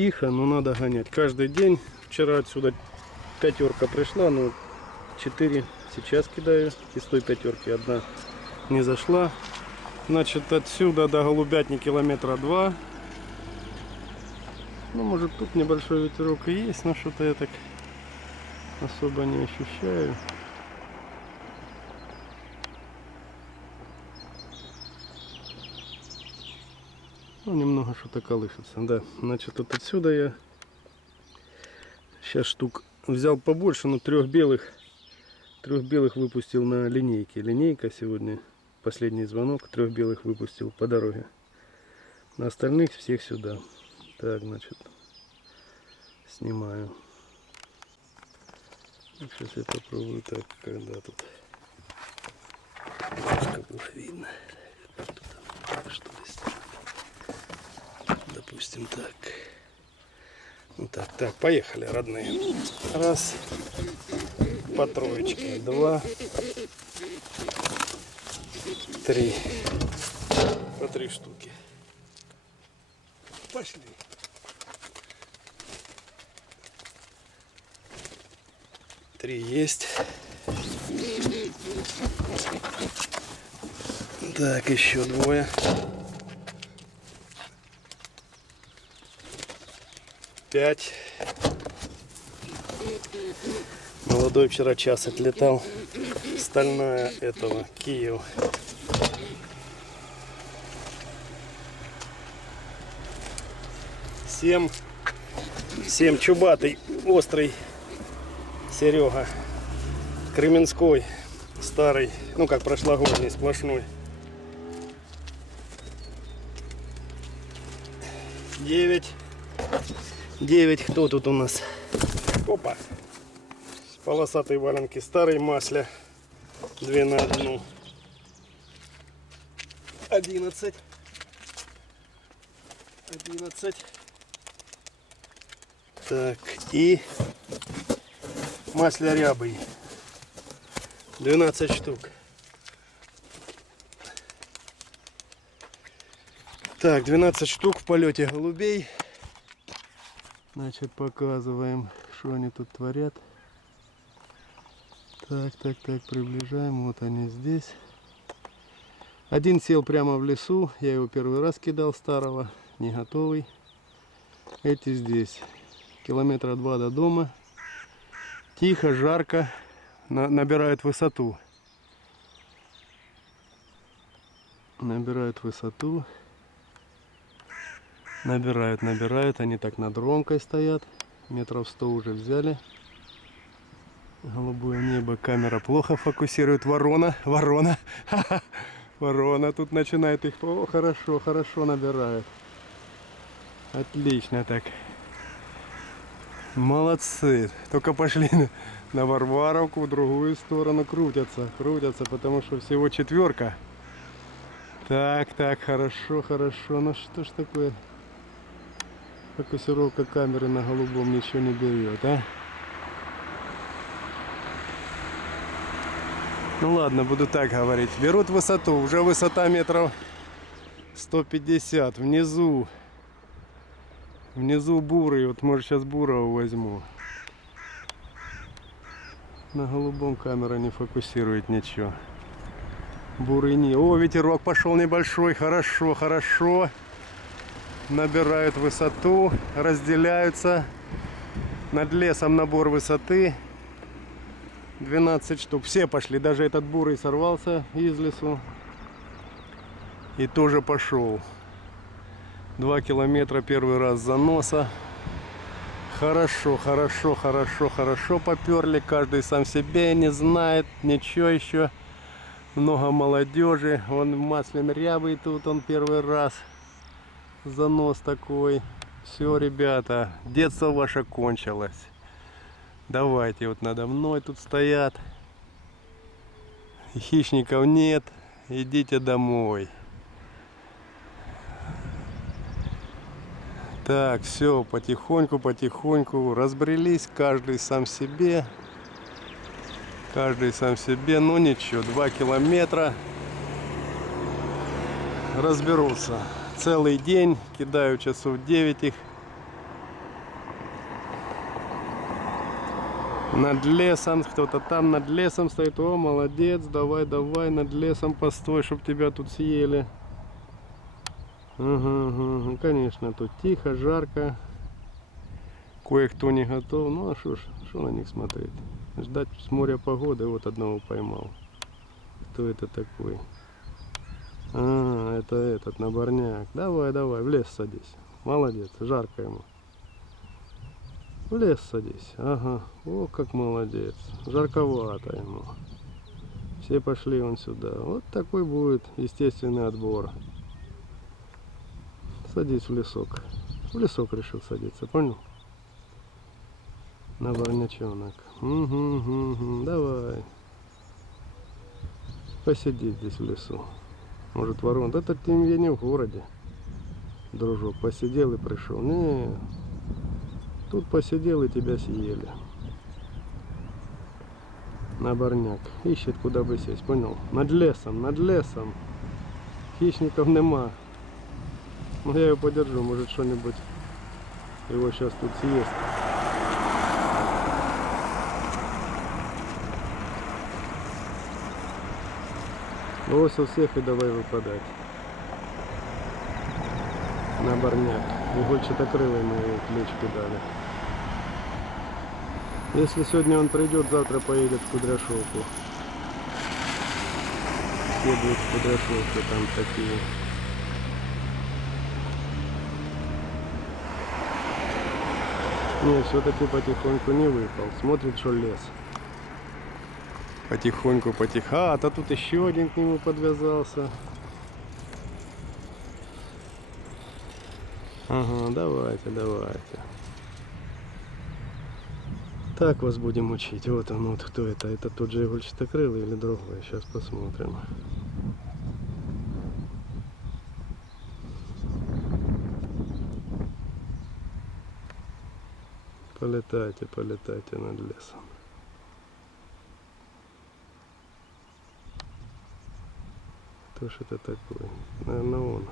тихо, но надо гонять. Каждый день. Вчера отсюда пятерка пришла, но 4 сейчас кидаю. Из той пятерки одна не зашла. Значит, отсюда до Голубятни километра 2. Ну, может, тут небольшой ветерок и есть, но что-то я так особо не ощущаю. Ну, немного что-то колышется, да. Значит, вот отсюда я сейчас штук взял побольше, но трех белых выпустил на линейке. Линейка сегодня, последний звонок, 3 белых выпустил по дороге. На остальных всех сюда. Так, значит, снимаю. Сейчас я попробую так, когда тут немножко было видно. Что здесь? Допустим, так. Ну так, поехали, родные. Раз. По троечке. 2. 3. По 3 штуки. Пошли. Три есть. Так, еще 2. 5. Молодой вчера час отлетал. Стальная этого Киев. 7. 7 чубатый, острый Серега. Кременской. Старый. Ну как прошлогодний, сплошной. 9. 9. Кто тут у нас? Опа. Полосатые валенки. Старый масля. 2 на 1. 11. 11. Так, и масля рябый. 12 штук. Так, 12 штук в полете голубей. Значит, показываем, что они тут творят. Так, приближаем. Вот они здесь. Один сел прямо в лесу. Я его первый раз кидал, старого, не готовый. Эти здесь. Километра 2 до дома. Тихо, жарко. Набирают высоту. Набирают высоту. Набирают. Они так над ромкой стоят. Метров 100 уже взяли. Голубое небо. Камера плохо фокусирует. Ворона. Ворона тут начинает их. О, хорошо набирают. Отлично так. Молодцы. Только пошли на Варваровку, в другую сторону крутятся, потому что всего 4. Так, хорошо. Ну что ж такое? Фокусировка камеры на голубом ничего не берет, а? Ну ладно, буду так говорить. Берут высоту, уже высота метров 150. Внизу бурый, вот может сейчас бурого возьму. На голубом камера не фокусирует ничего. Бурый не. О, ветерок пошел небольшой, хорошо. Набирают высоту, разделяются. Над лесом набор высоты. 12 штук. Все пошли, даже этот бурый сорвался из лесу. И тоже пошел. 2 километра первый раз заноса. Хорошо поперли. Каждый сам себе не знает. Ничего еще. Много молодежи. Он масляный рябый тут. Он первый раз. Занос такой. Все, ребята. Детство ваше кончилось. Давайте. Вот надо мной тут стоят. Хищников нет. Идите домой. Так, все, потихоньку разбрелись, каждый сам себе, ну ничего, 2 километра, разберутся. Целый день, кидаю часов 9 их, Над лесом, кто-то там над лесом стоит. О, молодец, давай, давай, над лесом постой, чтоб тебя тут съели. Ага, конечно, тут тихо, жарко. Кое-кто не готов. Ну а что на них смотреть? Ждать с моря погоды. Вот одного поймал. Кто это такой? А, это этот, наборняк. Давай, давай, в лес садись. Молодец, жарко ему. В лес садись. Ага. О, как молодец. Жарковато ему. Все пошли вон сюда. Вот такой будет естественный отбор. Садись в лесок. В лесок решил садиться, понял? Наборнячонок. Угу. Давай. Посиди здесь в лесу. Может, ворон. Это я не в городе. Дружок, посидел и пришел. Не. Тут посидел и тебя съели. Наборняк. Ищет, куда бы сесть, понял? Над лесом, над лесом. Хищников нема. Ну я его подержу, может что-нибудь его сейчас тут съест. Бросил всех и давай выпадать. Наборняк. Игольчатокрылый мы кличку дали. Если сегодня он придет, завтра поедет в Кудряшовку. Все будут в Кудряшовке, там такие. Не, все-таки потихоньку не выпал. Смотрит, что лес. Потихоньку, а то тут еще один к нему подвязался. Ага, давайте. Так вас будем учить. Вот он, вот кто это. Это тот же игольчатокрылый или другой? Сейчас посмотрим. Полетайте над лесом. Кто ж это такой? Наверное, он.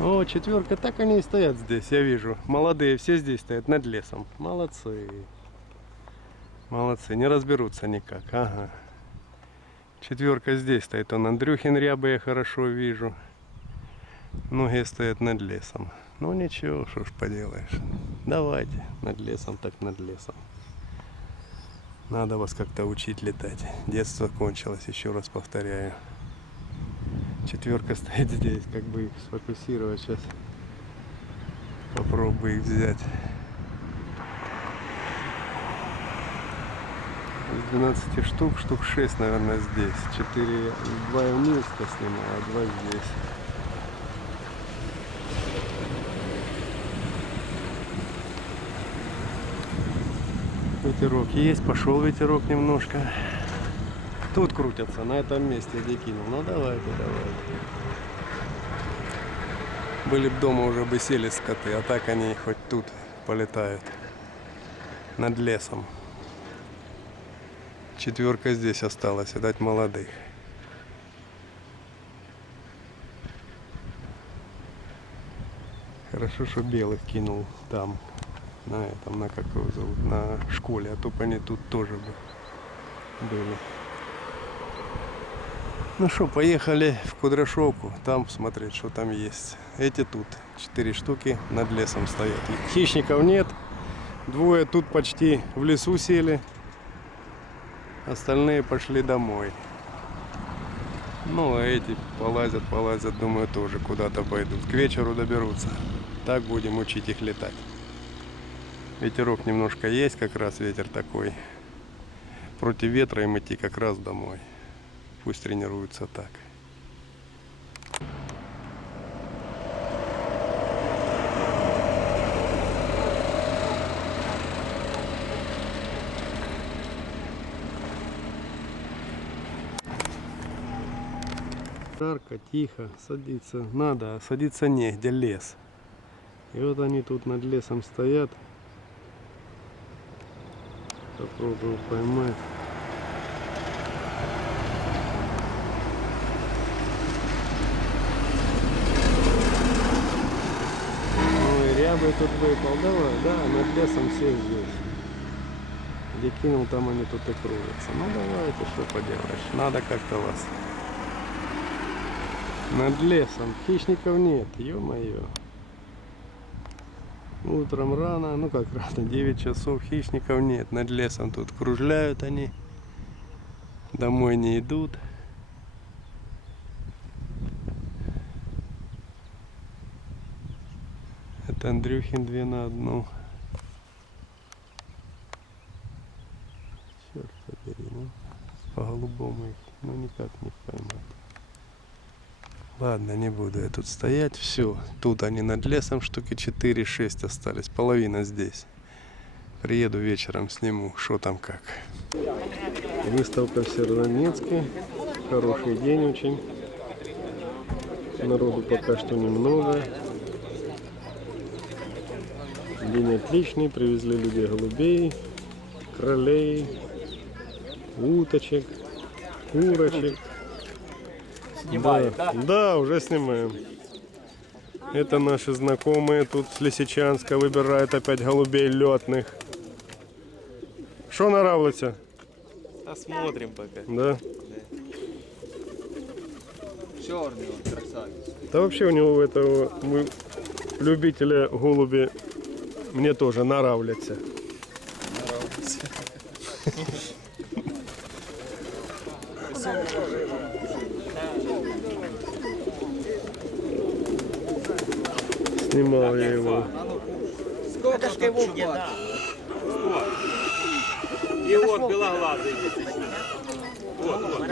О, четверка, так они и стоят здесь, я вижу. Молодые все здесь стоят над лесом. Молодцы. Молодцы, не разберутся никак. Ага. Четверка здесь стоит. Он Андрюхин рябы я хорошо вижу. Многие стоят над лесом. Ну ничего, что ж поделаешь. Давайте, над лесом так над лесом. Надо вас как-то учить летать. Детство кончилось, еще раз повторяю. Четверка стоит здесь, как бы их сфокусировать сейчас. Попробую их взять. Из 12 штук, штук 6, наверное, здесь. 4, 2 в Минске снимаю, а 2 здесь. Ветерок есть, пошел ветерок немножко. Тут крутятся, на этом месте где кинул. Ну давайте. Были бы дома, уже бы сели скоты, а так они хоть тут полетают. Над лесом. Четверка здесь осталась, видать, молодых. Хорошо, что белых кинул там, на этом, на как его зовут, на школе, а то бы они тут тоже бы были. Ну что, поехали в Кудряшовку, там смотреть, что там есть. Эти тут, 4 штуки над лесом стоят. Хищников нет, 2 тут почти в лесу сели, остальные пошли домой. Ну а эти полазят, думаю, тоже куда-то пойдут. К вечеру доберутся. Так будем учить их летать. Ветерок немножко есть, как раз ветер такой. Против ветра им идти как раз домой. Пусть тренируются так. Жарко, тихо, садиться надо, а садиться негде, лес. И вот они тут над лесом стоят. Попробую поймать. первый тут выпал. Давай, да, над лесом все здесь. Где кинул, там они тут и кружатся. Ну давайте, что поделаешь. Надо как-то вас. Над лесом. Хищников нет, ё-моё. Утром рано, ну как рано, 9 часов, хищников нет. Над лесом тут кружляют они. Домой не идут. Это Андрюхин 2 на 1. Черт побери, ну по-голубому их ну никак не поймать. Ладно, не буду я тут стоять. Все, тут они над лесом штуки 4-6 остались. Половина здесь. Приеду вечером, сниму, что там как. Выставка в Северодонецке. Хороший день очень. Народу пока что немного. День отличный. Привезли люди голубей, кролей, уточек, курочек. Снимаем, да? Да, уже снимаем. Это наши знакомые тут с Лисичанска выбирают опять голубей летных. Что наравлится? Посмотрим пока. Да? Черный он, красавец. Да вообще у него этого любителя голуби мне тоже наравлятся. Снимал я его. Сколько ж его где-то? И вот белоглазый здесь. Вот, вот.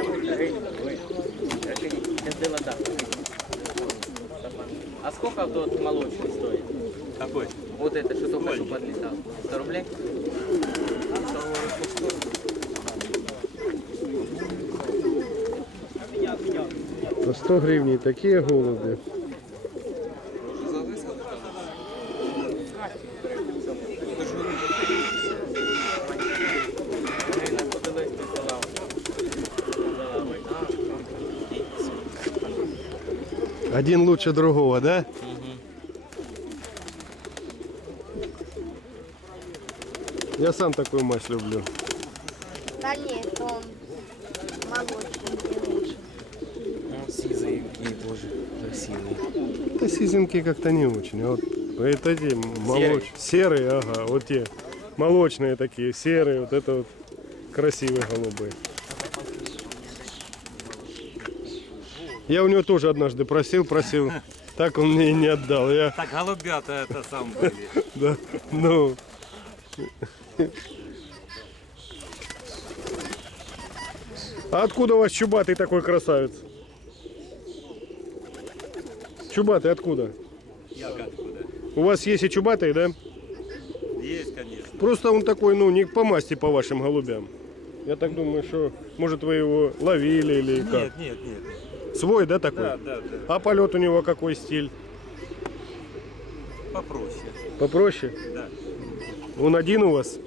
А сколько тот молочный стоит? Какой? Вот это, что только что подлетал. 100 рублей? По 100 гривен такие голуби. Один лучше другого, да? Я сам такую мазь люблю. Да нет, он молочный и лучше. Сизые тоже красивые. Да сизинки как-то не очень. А вот это те серые, ага, вот те молочные такие, серые, вот это вот красивые голубые. Я у него тоже однажды просил, так он мне и не отдал. Я, Так голубята это сам были. да, ну. А откуда у вас чубатый такой красавец? Чубатый откуда? Як откуда? У вас есть и чубатый, да? Есть, конечно. Просто он такой, ну, не по масти по вашим голубям. Я так думаю, что, может, вы его ловили или как? Нет. Свой, да, такой? Да. А полет у него какой стиль? Попроще. Попроще? Да. Он один у вас?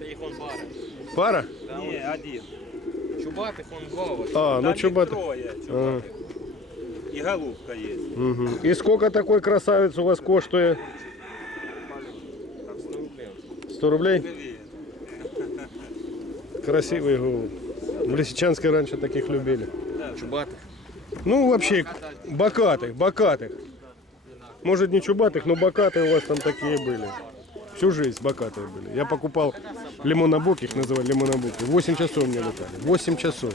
Их он пара. Пара? Не, один. Чубатых он два. А, ну чубатый. Трое А, чубатых. И голубка есть. угу. И сколько такой красавец у вас коштует? Так, 100 рублей. 100 рублей? Привет. Красивый голубь. В Лисичанске раньше таких любили. Чубатых. Ну, вообще, бокатых. Может, не чубатых, но бокатые у вас там такие были. Всю жизнь бокатые были. Я покупал лимонобук, их называли лимонобуки. 8 часов мне летали. 8 часов.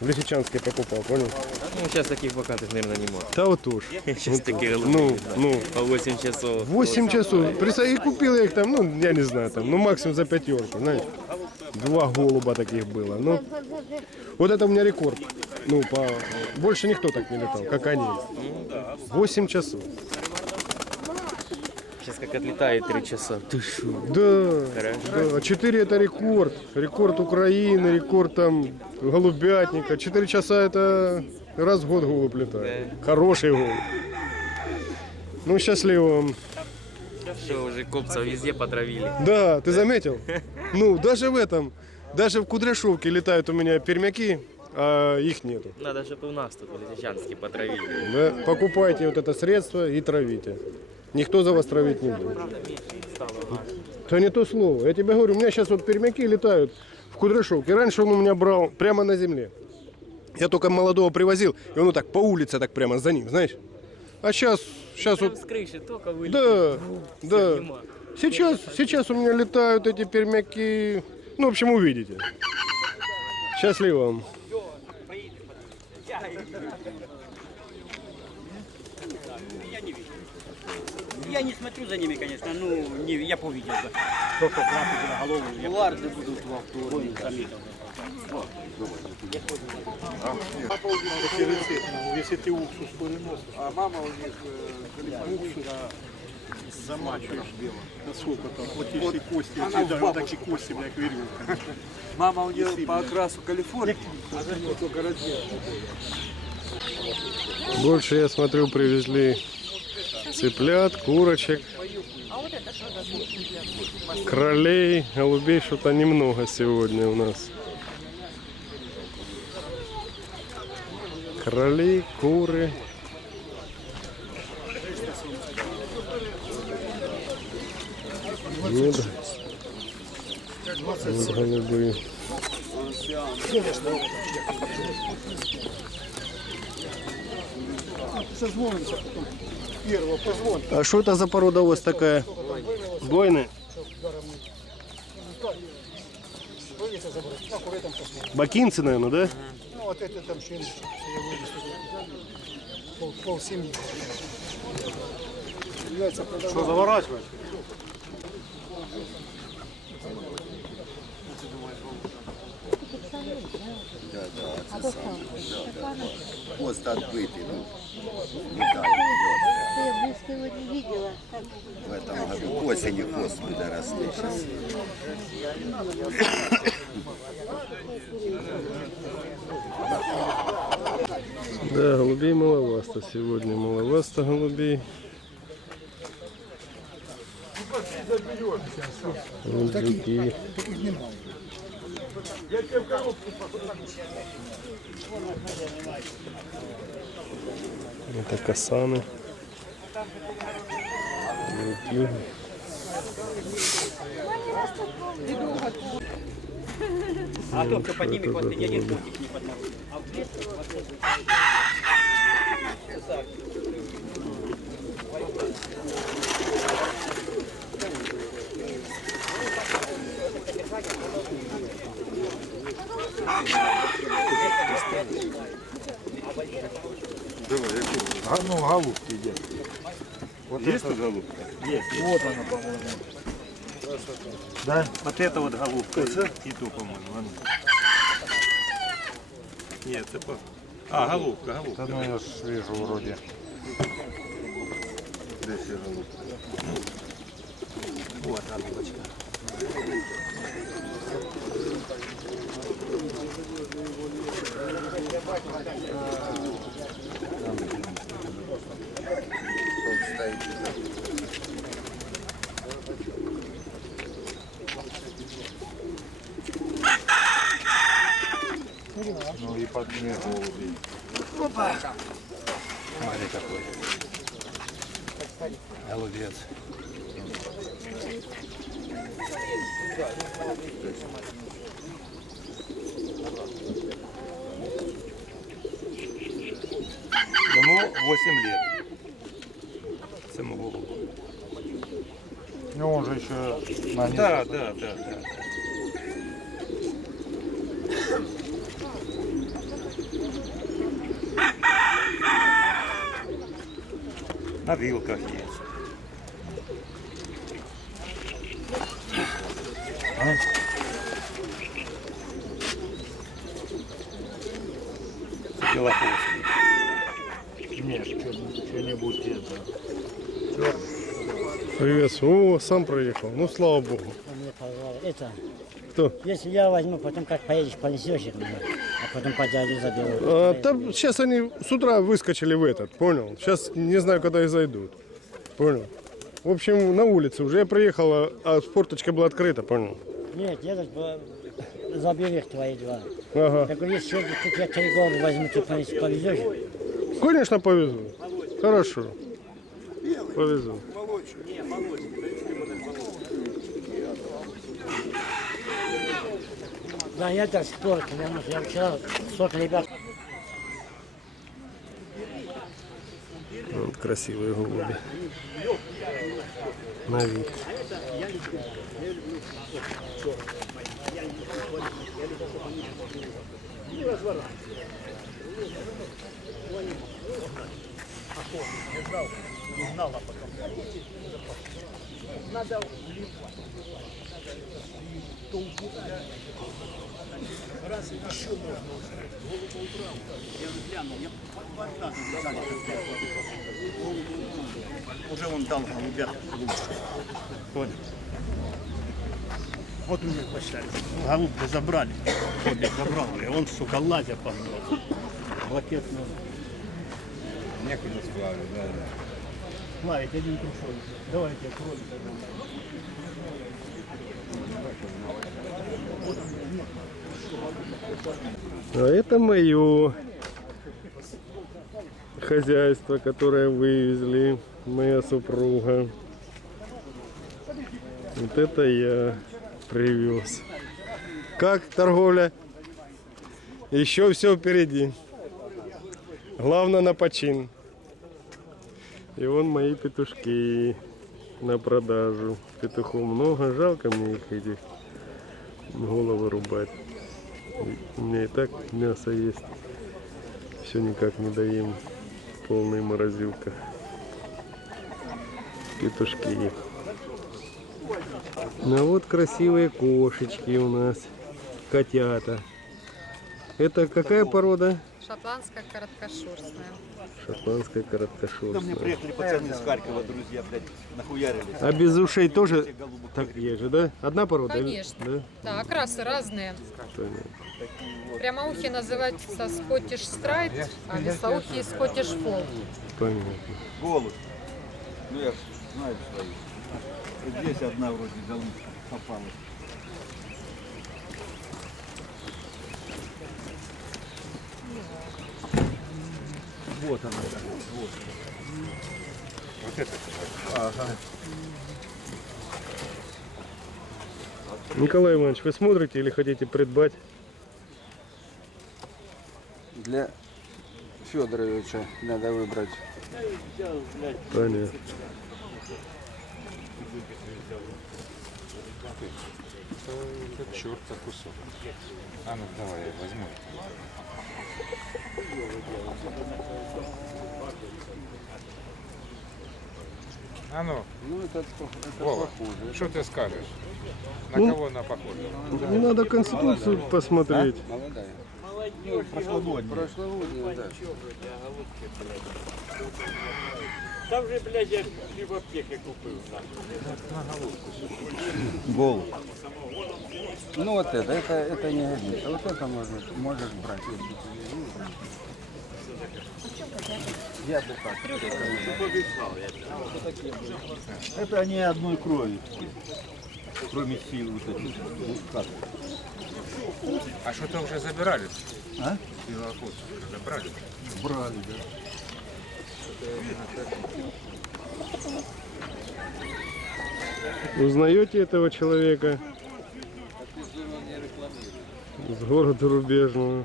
В Лисичанске покупал, понял? Ну, сейчас таких бокатых, наверное, не может. Да вот уж. Сейчас такие Ну, по 8 часов. 8 часов. И купил я их там, ну, я не знаю, там, ну, максимум за 5 €, знаешь. 2 голуба таких было. Ну, вот это у меня рекорд. Ну, больше никто так не летал, как они. 8 часов. Сейчас как отлетает 3 часа. Ты шо? Да. 4 это рекорд. Рекорд Украины, рекорд там голубятника. 4 часа это раз в год голубь летает. Хороший голубь. Ну, счастливо вам. Что, уже копцев везде потравили. Да, ты заметил? Ну, даже в Кудряшовке летают у меня пермяки. а их нету. Надо, чтобы у нас тут лисичансky потравили. Да? Покупайте вот это средство и травите. Никто за вас травить не будет. Правда, меньше стало у нас. Это не то слово. Я тебе говорю, у меня сейчас вот пермяки летают в Кудряшовке. Раньше он у меня брал прямо на земле. Я только молодого привозил, и он вот так по улице так прямо за ним, знаешь. А сейчас Прям вот... с крыши только Да, вылетело. да. Нема. Сейчас у меня летают эти пермяки. Ну, в общем, увидите. Счастливо вам. Я не смотрю за ними, конечно, ну, не, я повидел. То, что крапки на голову. Ларды будут во вторник. Если ты уксус переносишь, а мама у них уксус замачиваешь бело. Насколько там, вот эти все кости, эти даже такие кости, как веревка. Мама у нее по окрасу Калифорнии, а за нее только размер. Больше, я смотрю, привезли цыплят, курочек, кролей, голубей что-то немного сегодня у нас. Кроли, куры. Ну да. Вот голубые. Созвонимся потом. Первого позвон. А что это за порода у вас такая? Бойная? Бакинцы, наверное, да? Ну вот это там ще я вынесу. Пол семьи. Яйца продавали. Что, заворачивать? Хвост отбытый, ну, летает. Я близко его не видела. В этом году к осени хвост мы доросли сейчас. Да, голубей маловасто сегодня. Маловасто голубей. Вот другие. Это касаны. Другие. А то, кто поднимет, вот ни один путик не поднимет. А в лес Ну, голубки едят. Вот Есть тут голубка? Вот она, по-моему. Да? Вот это вот голубка. И то, по-моему. А ну. Нет, это по... А, голубка, голубка. Да, ну я ж вижу вроде. Десь є голубка. Вот голубочка. Тут стоїть. Ну и под ней голуби. Смотри какой. Голубец. Ему 8 лет. Самому голубу. Ну он же еще на Да, да, да, да. На вилках есть. Белохвостый. Нет, что-нибудь это. Привет. О, сам проехал. Ну, слава богу. Мне позвали. Это, Кто? если я возьму, потом как поедешь, понесешь их мне, а потом по дяде заберу. Там сейчас они с утра выскочили в этот, понял? Сейчас не знаю, когда и зайдут. Понял? В общем, на улице уже я приехал, а форточка была открыта, понял? Нет, я заберу их твои два. Ага. Так говорю, если тут я 3 голуба возьму, ты повезешь? Конечно, повезу. Хорошо. Повезу. Да, я до сих пор, я вчера столько ребят. Вот красивые голуби. На вид. Уже он дал голубят лучше. Понял? Вот у меня посчитали. Голубки забрали. Хоббит забрал. И он, сука, лазя погнал. Лакет надо. Некуда сплавлю, да. Плавить один пришел. Давайте кролик. А это мое хозяйство, которое вывезли, моя супруга. Вот это я привез. Как торговля? Еще все впереди. Главное на почин. И вон мои петушки на продажу. Петухов много, жалко мне их этих головы рубать. У меня и так мясо есть. Все никак не доем. Полная морозилка. Петушки. Ну а вот красивые кошечки у нас. Котята. Это какая порода? Шотландская короткошерстная. Шотландская Ко мне короткошерстная. приехали пацаны из Харькова, друзья, блядь, нахуярились. А без ушей тоже так есть же, да? Одна порода? или- Конечно. Да? Да, окрасы разные. Понятно. Прямоухий называется Scottish Stripe, а лесоухий Scottish Fold. Понятно. Голубь. Ну я знаю свои. Вот здесь одна вроде голубка попалась. Вот она. Вот. Вот это. Ага. Николай Иванович, вы смотрите или хотите придбать? Для Федоровича надо выбрать. Понятно. Это черт кусок. А ну давай я возьму. А ну, Ну, это Вова, похоже. что ты скажешь? На Ну, кого она похожа? Не надо конституцию посмотреть. Молодая. Прошлогодняя. Прошлогодняя, да. Там же, блядь, я в аптеке купив. Голубь. Ну вот это не годится. Вот это можешь брать. Я бы так. Это они одной крови. Кроме сил вот этих. Ну, как? А что-то уже забирали? А? Белоход забрали? Брали, да. Узнаете этого человека? С города Рубежного.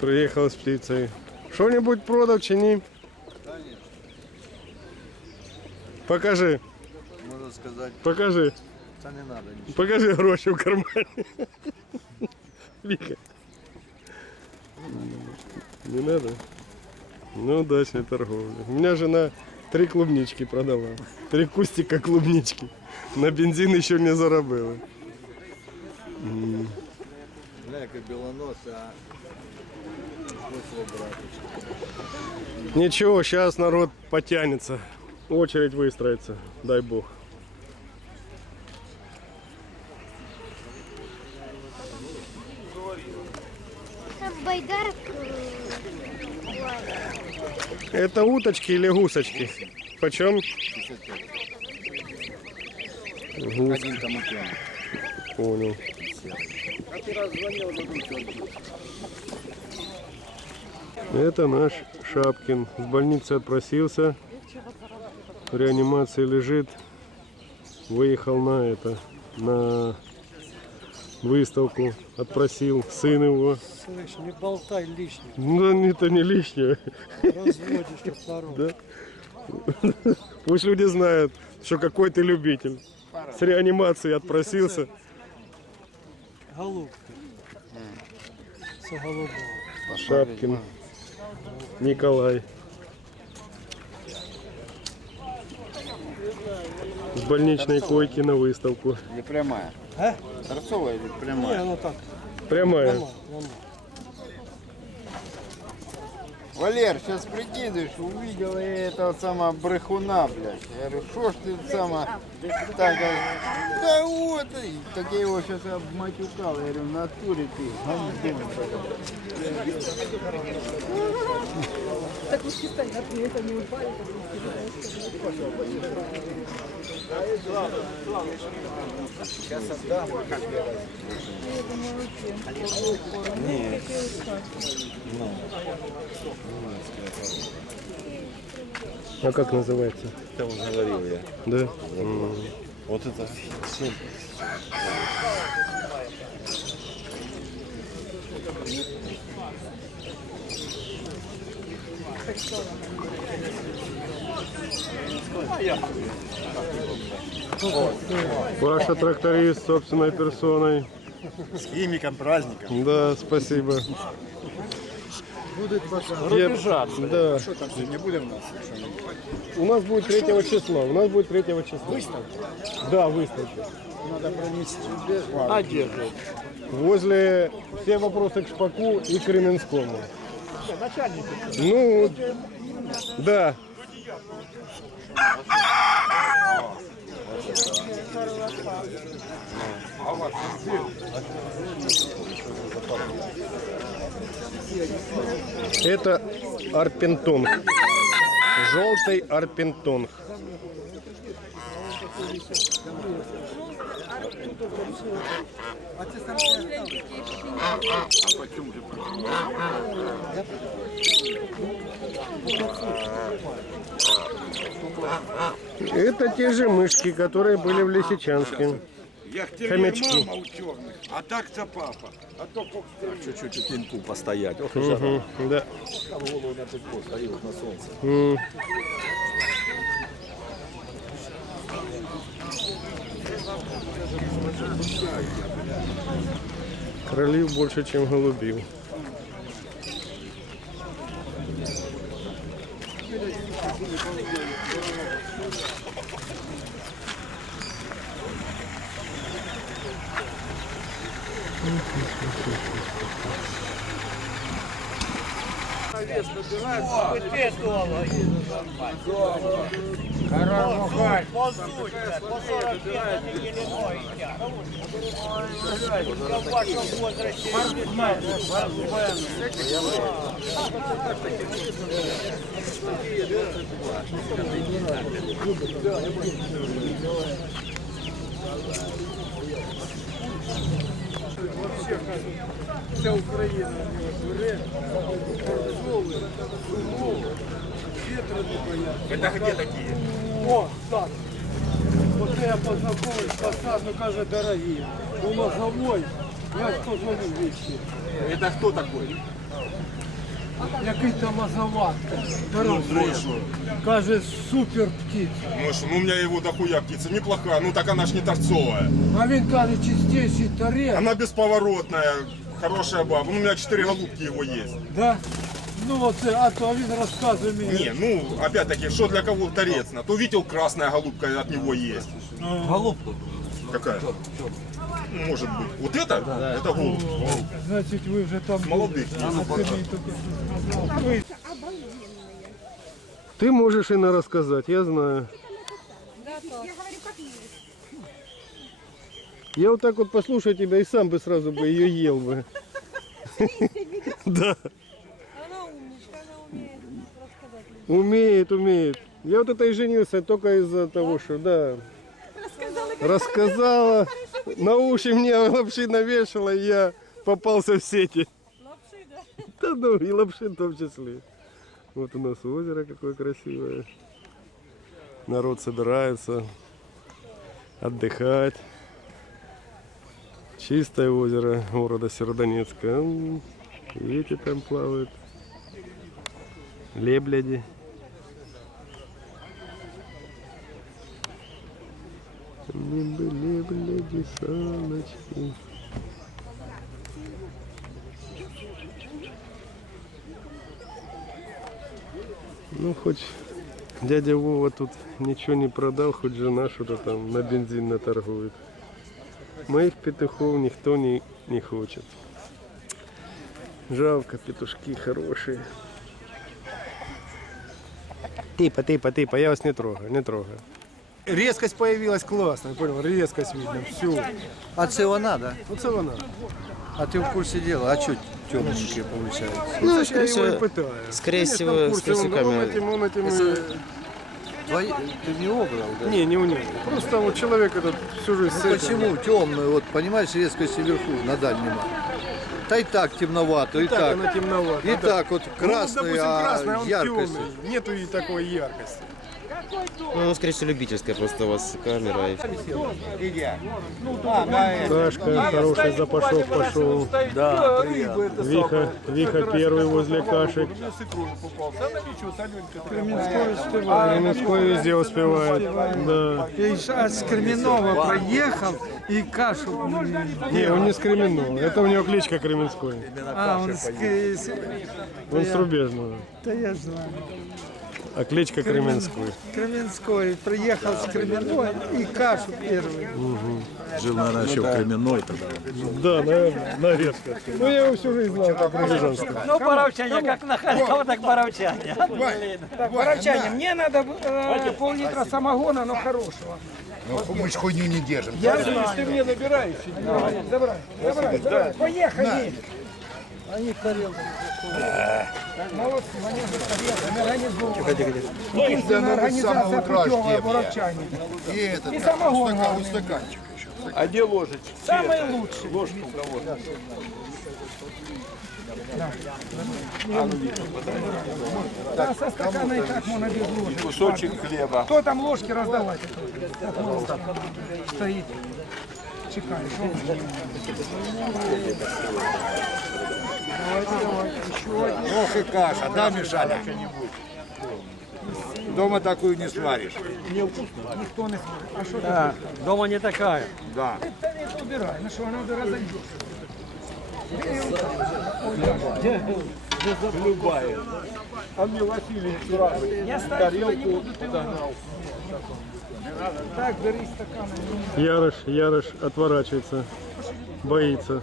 Приехал с птицей. Что-нибудь продав, чини? Покажи. Можно сказать, Покажи. да не надо ничего. Покажи гроши в кармане. Вика. Не надо? Ну, удачной торговли. У меня жена 3 клубнички продала. 3 кустика клубнички. На бензин еще не заробила. Бляка белонос, а вот свой браточек. Ничего, сейчас народ потянется. Очередь выстроится, дай бог. Там байдарок Это уточки или гусочки? Почем? 55. Один там утенок. Понял. Это наш Шапкин. С больницы отпросился. В реанимации лежит. Выехал на выставку. Отпросил сын его. Слышь, не болтай лишнего. Ну, это не лишнее. Разводишь тут народ. Да? Пусть люди знают, что какой ты любитель. С реанимации отпросился. Голубка. Все голубого. Шапкин. Николай. С больничной койки на выставку. Или прямая? А? Торцовая или Не, прямая? ну так. Прямая. Нормально, нормально. Валер, сейчас прикидываешь, увидел я этого самого брехуна, блядь. Я говорю, что ж ты сама так, да вот, так я его сейчас обматюкал, я говорю, в натуре ты, гандон, А как называется? Это уже говорил я. Да? Вот это все. Паша тракторист собственной персоной. С химиком, праздником. Да, спасибо. Будет пока. Рубежа. Да. Что там сегодня будет у нас? У нас будет 3 числа. У нас будет 3 числа. Выставка? Да, выставка. Надо пронести. Одежду. Возле все вопросы к Шпаку и к Кременскому. Ну, да. Это арпентонг. Желтый арпентонг. Это те же мышки, которые были в Лисичанске. Хомячки. Мама у черных, а так-то папа. А то Чуть-чуть у теньку постоять. Ох, Угу, да. голову на тепло стоит на солнце. Кролів больше, чем голубів. вся Україна бере, ветра не боятся. Это где такие? О, так. Вот я познакомился с Посад, ну, каже, дорогие. Ну, Лозовой, я ж позвонив вещи. Это кто такой? Який там Лозоват, дорогой. Каже, супер птиця. Ну, у меня его дохуя птица, неплохая, ну так она ж не торцовая. А він каже, чистейший торец. Она бесповоротная, хорошая баба. Ну, у меня 4 голубки его есть. Да? Ну вот, а то він розказує мені. Не, ну, опять-таки, что для кого торец? На то видел, красная голубка от него есть. Голубку. Какая? Ну, может быть. Вот это? Да. Это голубь. Значить, ви вже там... Молодых. Ты можешь, Инна, рассказать, я знаю. Я вот так вот послушаю тебя и сам бы сразу бы ее ел бы. Да. Она умничка, она умеет рассказать. Умеет, умеет. Я вот это и женился только из-за того, что, да. Рассказала. На уши мне лапши навешала, и я попался в сети. Лапши, да? Да ну, и лапши в том числе. Вот у нас озеро какое красивое. Народ собирается отдыхать. Чистое озеро города Северодонецка. И эти там плавают. Лебляди. Небо, лебляди, саночки. Ну, хоть дядя Вова тут ничего не продал, хоть жена что-то там на бензин наторгует. Моих петухов никто не хочет. Жалко, петушки хорошие. Типа, я вас не трогаю, не трогаю. Резкость появилась классная, понял? Резкость видно, все. А це вона, да? Ну це вона. А ти в курсі діла? А що темненькі виходить? Ну, скорее всего, Скорее всего, камеры. Он этим Ты не обрал, да? Не у него. Просто вот человек этот всю жизнь с этим. Почему темную? Вот понимаешь, резкости вверху на дальнем. Да и так темновато, и так. она темновата. И так вот Ну, красный, допустим, красный, а он яркость. темный. Нету и такой яркости. Ну, скорее всего, любительская просто у вас камера. И... Кашка, хороший запашок пошел. Да, Виха первый возле кашек. Кременской везде успевает. Да. Я с Кременного проехал и кашу. Не, он не с Кременного. Это у него кличка Кременской. Он Он с Рубежного. Да я знаю. А кличка Кременской. Кременской приехал с Кременной и кашу первую. Жил, наверное, еще в Кременной тогда. Да, наверное. Ну, я его всю жизнь знал, как Рубежанского. Ну, боровчане, как на халява, так боровчане. Так, боровчане, мне надо пол-литра самогона, но хорошего. Ну, мы ж хуйню не держим. Я знаю. Ты мне набираешь. Забирай. Поехали. Они тарелку. Молодцы, они организованы. Единственная организация путевая, боровчане. И этот, И самогон. стаканчик еще. А где ложечки? Самые лучшие. Ложку у кого? Да, со стакана и так можно без ложек. Кусочек хлеба. Кто там ложки раздавать? Стоит. Чекаешь. Ох и каша, да, Мишаня? Дома такую не сваришь. Никто не смотрит. А что Да, дома не такая. Да. ты убирай? Ну что, надо разойдешь. Любая. А мне Василий сразу Я ставить не буду, ты угнал. Так, бери стаканы. Ярыш отворачивается, боится.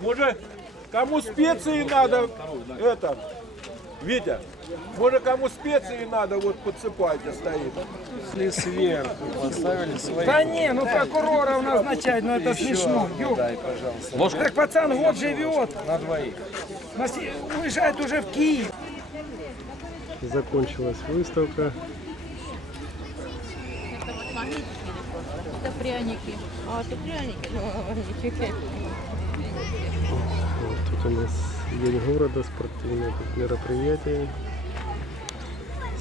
Может, кому специи надо, это, Витя, может, кому специи надо, вот подсыпайте, стоит. Если сверху поставили свои. Да не, ну прокуроров назначать, ну это смешно. Дай, пожалуйста. Так пацан год живет. На двоих. Уезжает уже в Киев. Закончилась выставка. Это пряники. А, это пряники. Нифига. Вот тут у нас День города, спортивное тут мероприятие.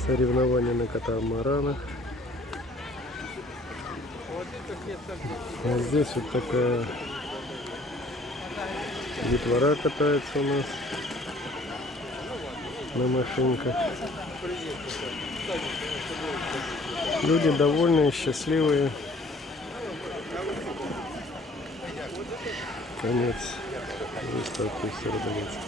Соревнования на катамаранах. А здесь вот такая детвора катается у нас на машинках. Люди довольные, счастливые. Конец выставки в Северодонецке.